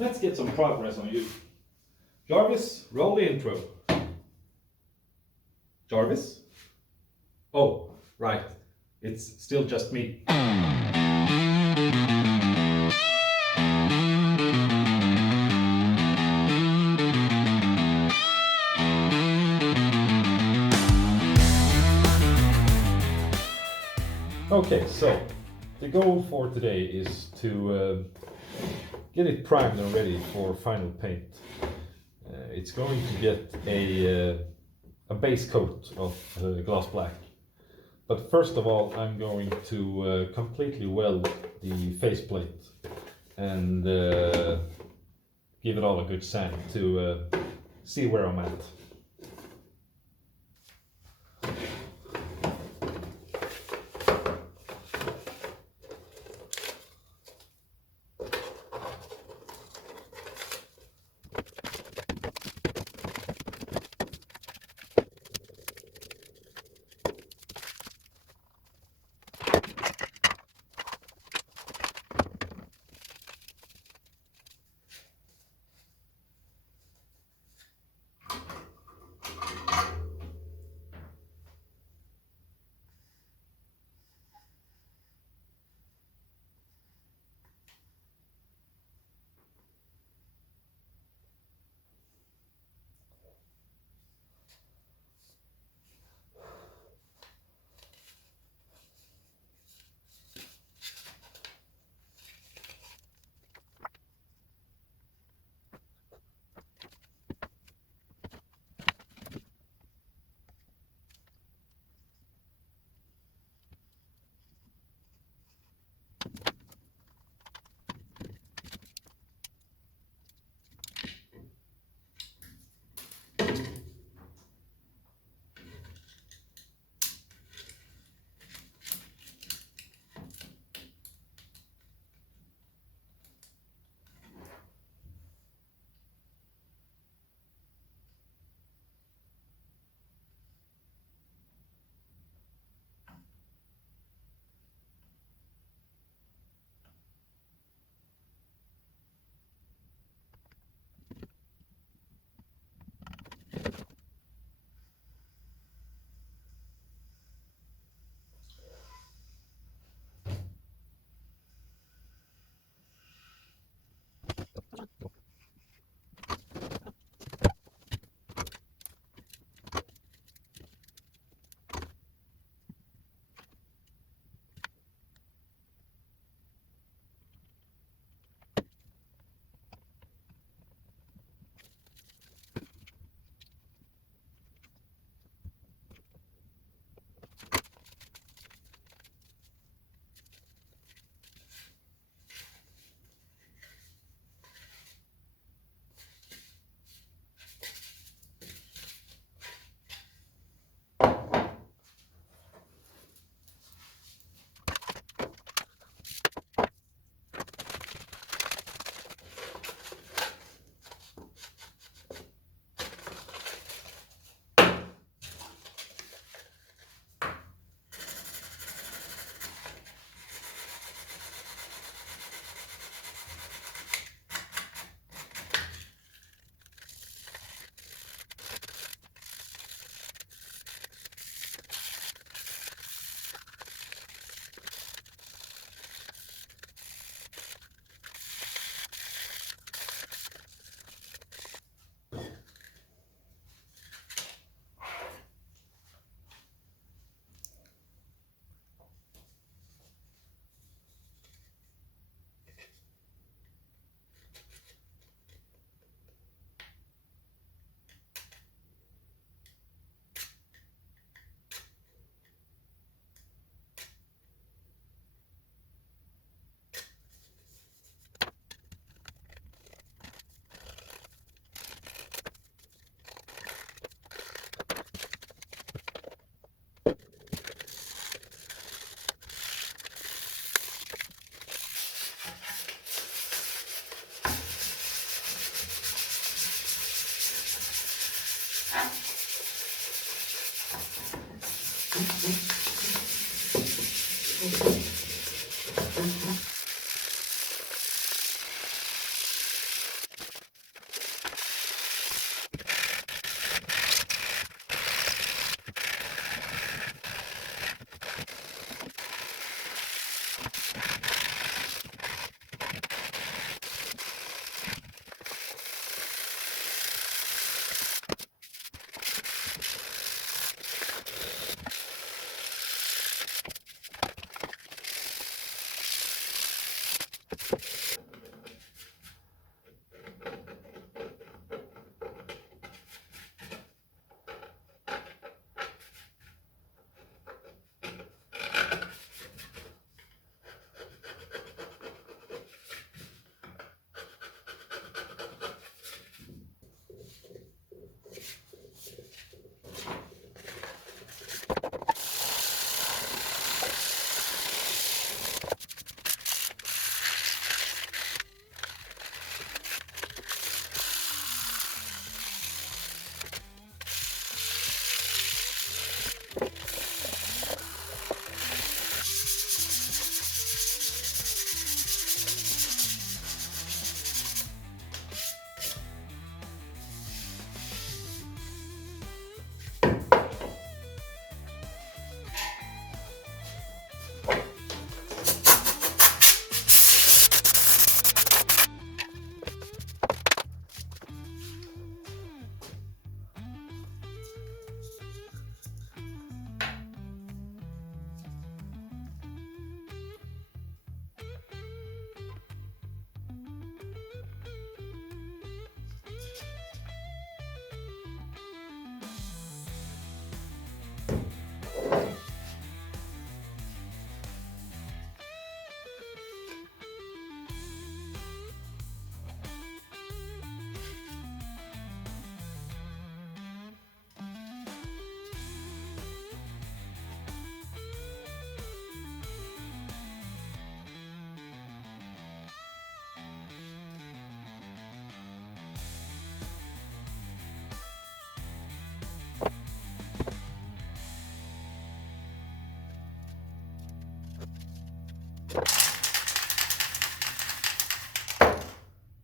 let's get some progress on you. Jarvis, roll the intro. Jarvis? Oh, right. It's still just me. Okay, so the goal for today is to get it primed and ready for final paint. It's going to get a base coat of glass black. But first of all, I'm going to completely weld the faceplate and give it all a good sand to see where I'm at.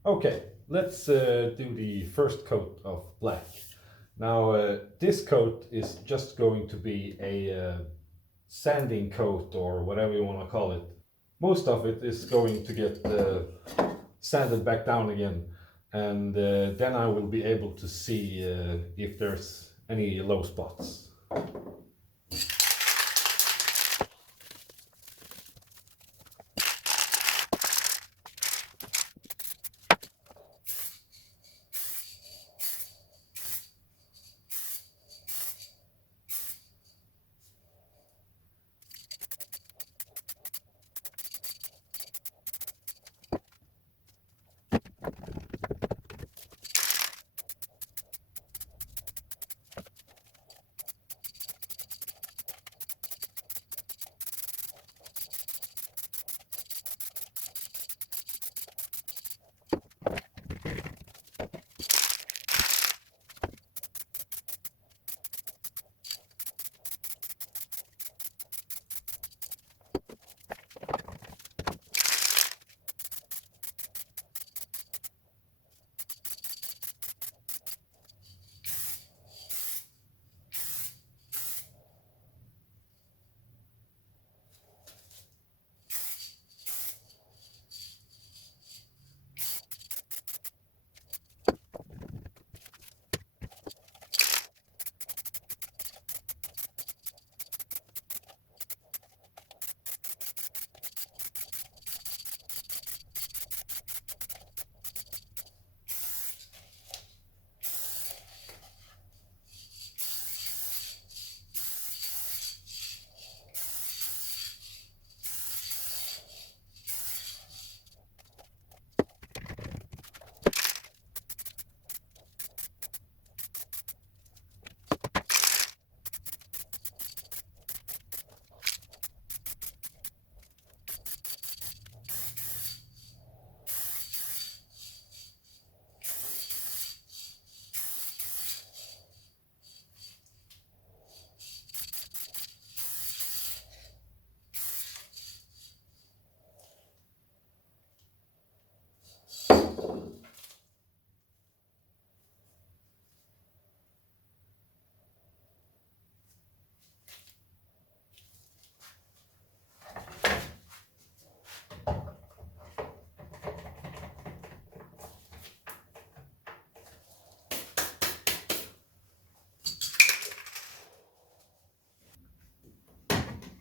Okay, let's do the first coat of black. Now, this coat is just going to be a sanding coat or whatever you want to call it. Most of it is going to get sanded back down again, and then I will be able to see if there's any low spots.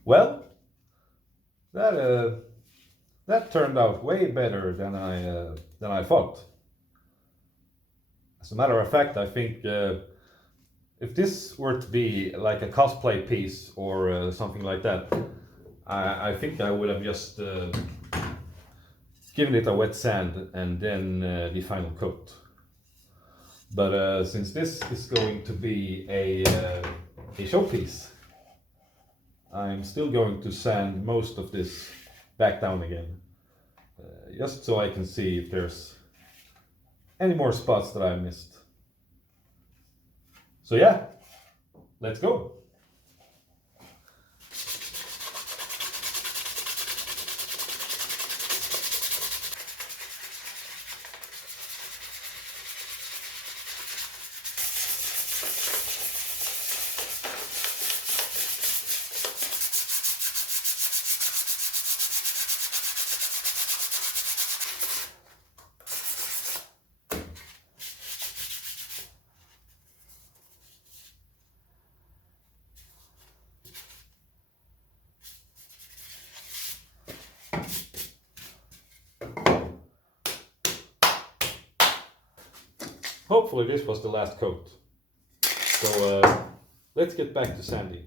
Well, that that turned out way better than I thought. As a matter of fact, I think if this were to be like a cosplay piece or something like that, I think I would have just given it a wet sand and then the final coat. But since this is going to be a showpiece, I'm still going to sand most of this back down again, just so I can see if there's any more spots that I missed. So yeah, let's go. Hopefully this was the last coat. So let's get back to sanding.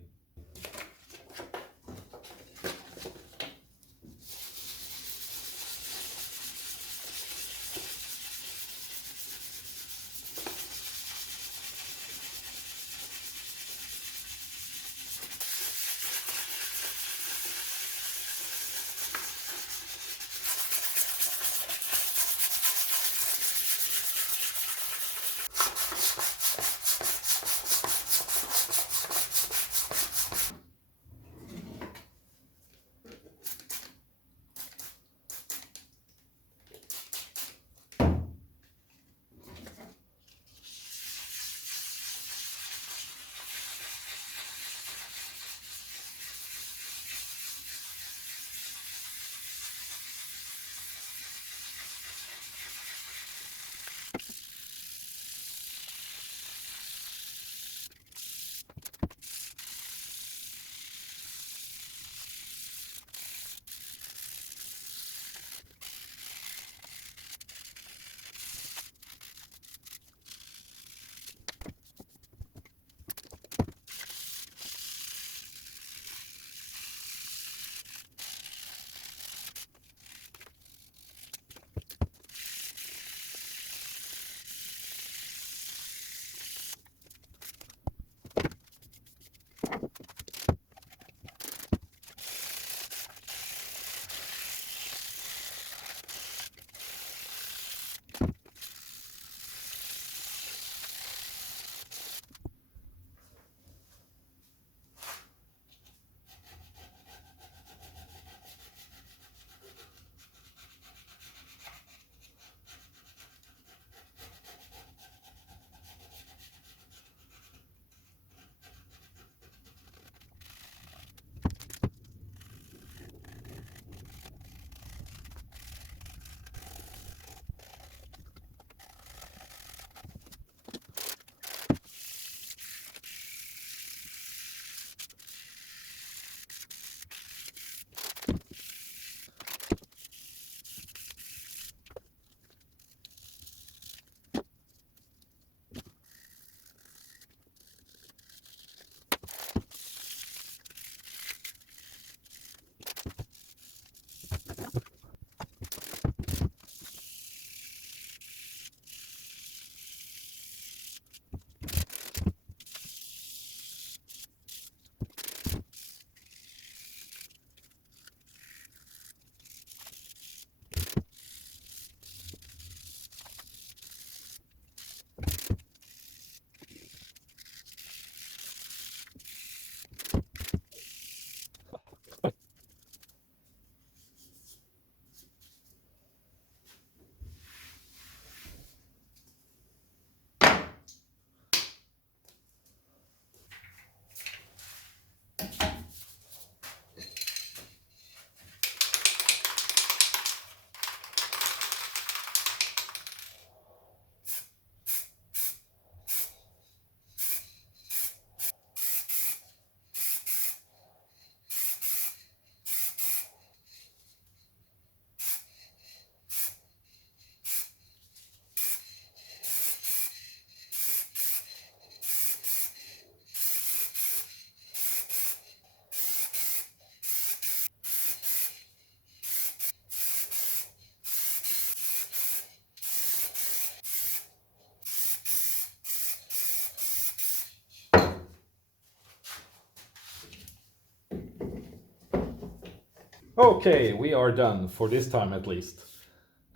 Okay, we are done for this time at least.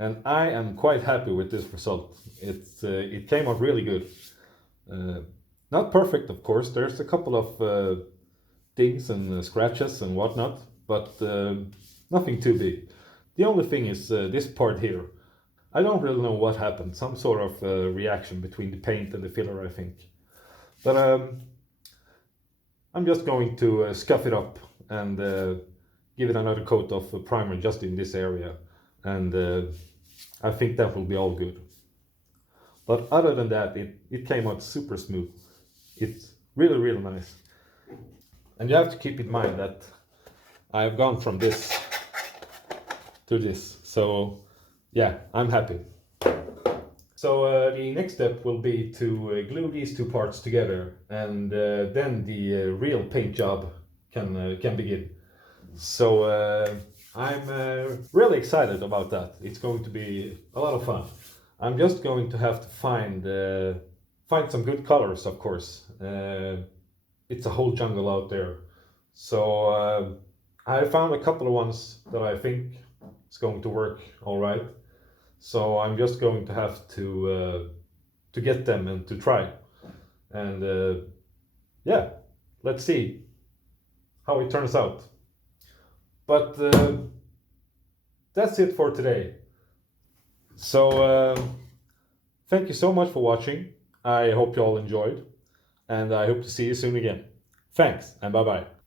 And I am quite happy with this result. It came out really good. Not perfect, of course. There's a couple of dings and scratches and whatnot, but nothing too big. The only thing is this part here. I don't really know what happened. Some sort of reaction between the paint and the filler, I think. But I'm just going to scuff it up and give it another coat of primer just in this area. And I think that will be all good. But other than that, it came out super smooth. It's really, really nice. And you have to keep in mind that I've gone from this to this. So yeah, I'm happy. So the next step will be to glue these two parts together, and then the real paint job can begin. So I'm really excited about that. It's going to be a lot of fun. I'm just going to have to find some good colors, of course. It's a whole jungle out there. So I found a couple of ones that I think is going to work all right. So I'm just going to have to get them and to try. And yeah, let's see how it turns out. But that's it for today. So thank you so much for watching. I hope you all enjoyed, and I hope to see you soon again. Thanks, and bye bye.